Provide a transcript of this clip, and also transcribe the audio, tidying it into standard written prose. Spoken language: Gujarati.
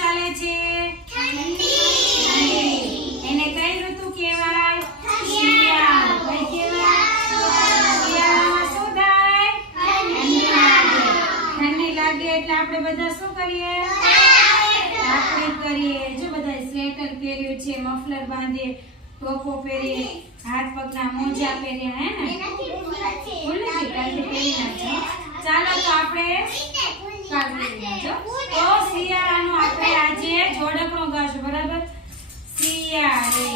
ચાલે છે? ઠંડી. એને કઈ ઋતુ કહેવાય? શિયાળો. કઈ કહેવાય? શિયાળામાં શું થાય? ઠંડી લાગે એટલે આપણે બધા શું કરીએ? તાપણી કરીએ. જો બધા સ્વેટર પહેર્યું છે, મફલર બાંધીએ, ટોપો પહેરીએ, હાથ પગના મોજા પહેરીએ, હે ને? ભૂલી કાલે પહેરી નાખજો. ચાલો તો આપણે કાલે પહેરી નાખજો. તો શિયાળાનો આપણે આજે જોડકણો ગાશું, બરાબર? શિયાળે